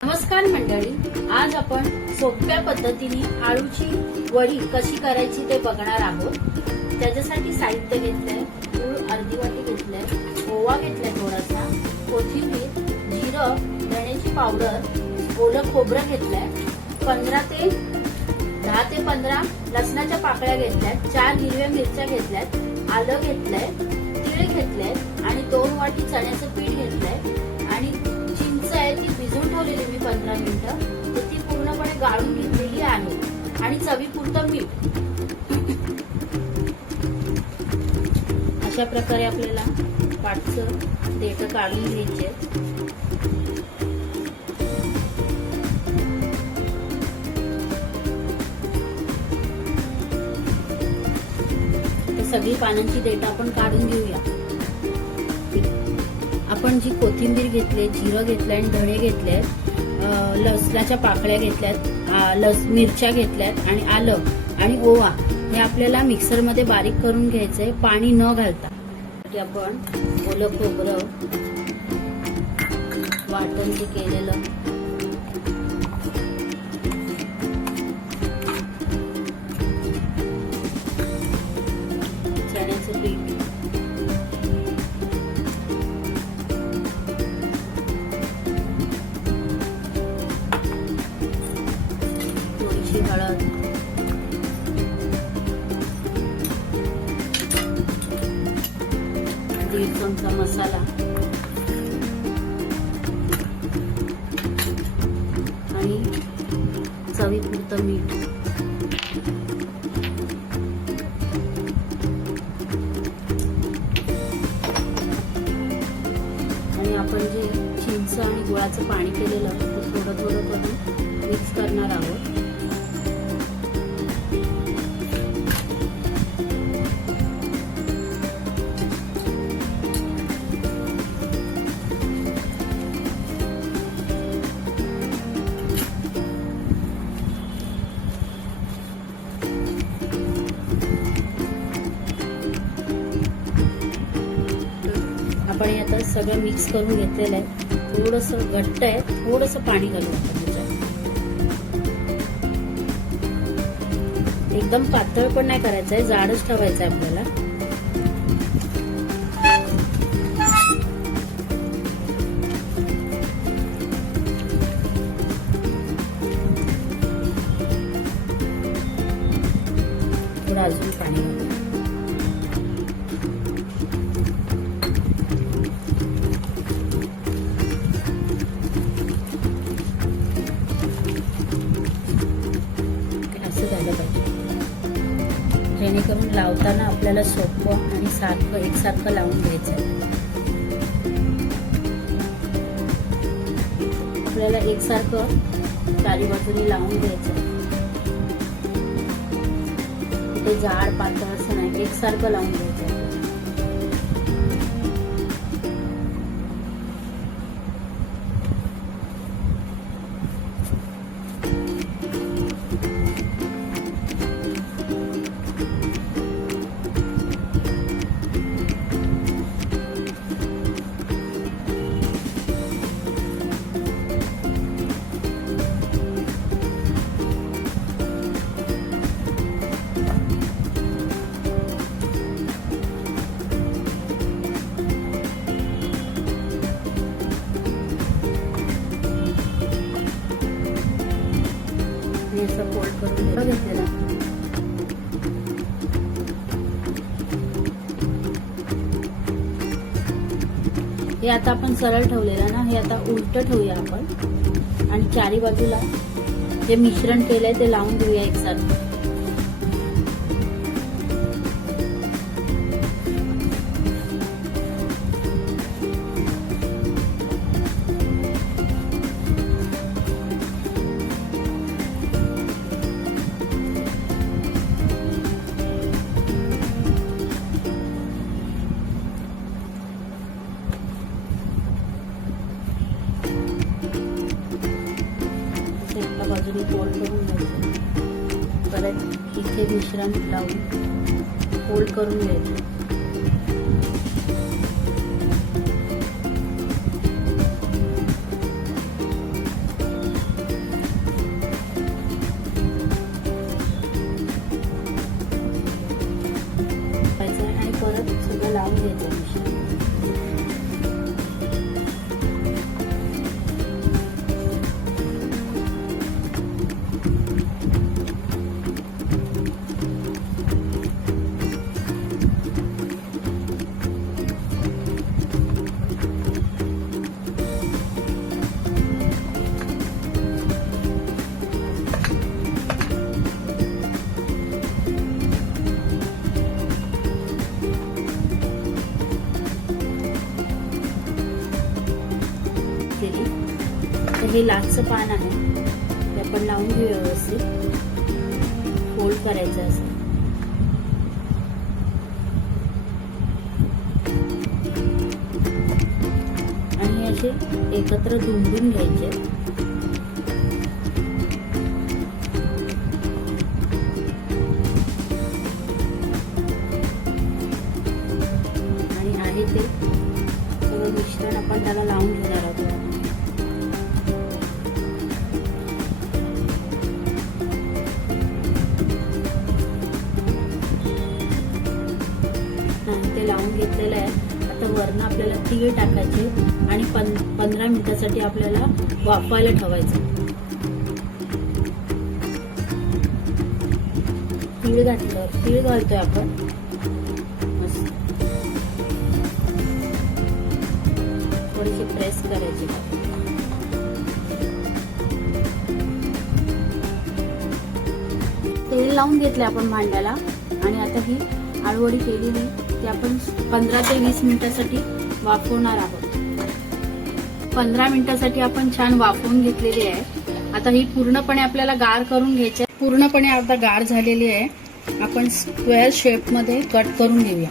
नमस्कार मंडळी आज आपण सोप्या पद्धतीने आळूची वडी कशी करायची ते बघणार आहोत. त्याच्यासाठी साहित्य घेतलंय गूळ अर्धी वाटी घेतलंय ओवा घेतलाय थोडासा कोथिंबीर जिरं धण्याची पावडर ओलं खोबरं घेतलंय पंधरा ते दहा ते पंधरा लसणाच्या पाकळ्या घेतल्यात चार हिरव्या मिरच्या घेतल्यात आलं घेतलंय तीळ घेतलंय आणि दोन वाटी चण्याचं पीठ घेतलंय. ठेवलेली मी पंधरा मिनिटं. तर ती पूर्णपणे गाळून घेतलेली आहे. आणि चवीपुरतं मीठ. अशा प्रकारे आपल्याला पाठचं देठ काढून घ्यायचे. सगळी पानांची देठ आपण काढून घेऊया. आपण जी कोथिंबीर घेतली जिरं घेतलं आणि धणे घेतले लसणाच्या पाकळ्या घेतल्यात आ, लस मिरच्या घेतल्यात आणि आलं आणि ओवा हे आपल्याला मिक्सरमध्ये बारीक करून घ्यायचंय पाणी न घालता. आपण ओलं खोबरं वाटण जे केलेलं. चण्याचं पीठ. दीड चमचा मसाला? आणि चवीपुरतं मीठ. आणि आपण जे चिंच आणि गुळाचं पाणी केलेलं ते थोडं थोडं करून मिक्स करणार आहोत. सगळं मिक्स करून घेतलेलं आहे. थोडंसं घट्ट आहे थोडंसं पाणी घालू त्याच्यात. एकदम पातळ पण नाही करायचं आहे जाडच ठेवायचं आहे आपल्याला. थोडं अजून पाणी जेणेकरून लावताना आपल्याला सोपं आणि सारखं एकसारखं लावून घ्यायचं आहे. आपल्याला एकसारखं चारी बाजूने लावून घ्यायचं ते जाड पातळ असं नाही एकसारखं लावून घ्यायचं हे आता आपण सरळ ठेवलेलं ना हे आता उलट ठेवूया आपण. आणि चारी बाजूला जे मिश्रण केलंय ते लावून घेऊया एकसारखं. एका फोल्ड करून घ्यायचं. परत इथे मिश्रण लावून फोल्ड करून घ्यायचं. हे लाचचं पान आहे. ते आपण लावून घेऊ व्यवस्थित. फोल्ड करायचं असं. आणि असे एकत्र दुमडून घ्यायचे. लावून घेतलेलं आहे. आता वरनं आपल्याला तीळ टाकायचे आणि पं पंधरा मिनिटासाठी आपल्याला वाफवायला ठेवायचं. तीळ घातलं तीळ घालतोय आपण. थोडीशी प्रेस करायची. तेल लावून घेतले आपण भांड्याला. आणि आता ही आळवडी केलेली. ते आपण पंधरा ते वीस मिनिटासाठी वाफवणार आहोत. पंधरा मिनिटासाठी आपण छान वाफवून घेतलेली आहे. आता ही पूर्णपणे आपल्याला गार करून घ्यायची आहे. पूर्णपणे आता गार झालेली आहे. आपण स्क्वेअर शेपमध्ये कट करून घेऊया.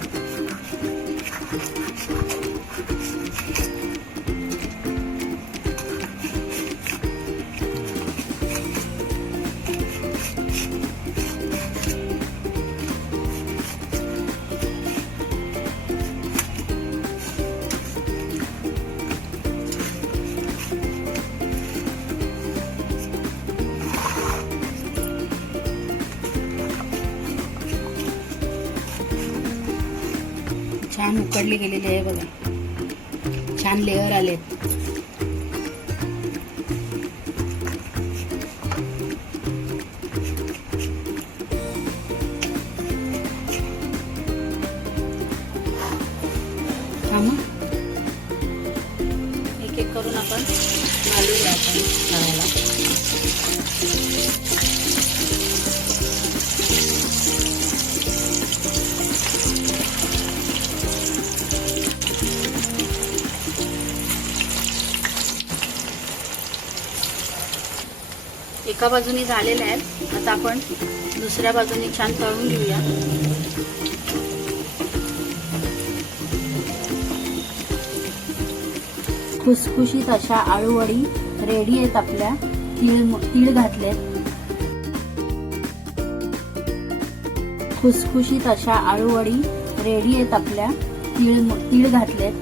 छान उकडली गेलेली आहे बघा. छान लेअर आलेत. मग. एक एक करून आपण घालूया आपण एका बाजूने झालेल्या आहेत. आता आपण दुसऱ्या बाजूने छान तळून घेऊया. खुसखुशीत अशा आळूवडी रेडी आहेत आपल्या. तीळ तीळ घातलेत. खुसखुशीत अशा आळूवडी रेडी आहेत आपल्या. तीळ तीळ घातलेत.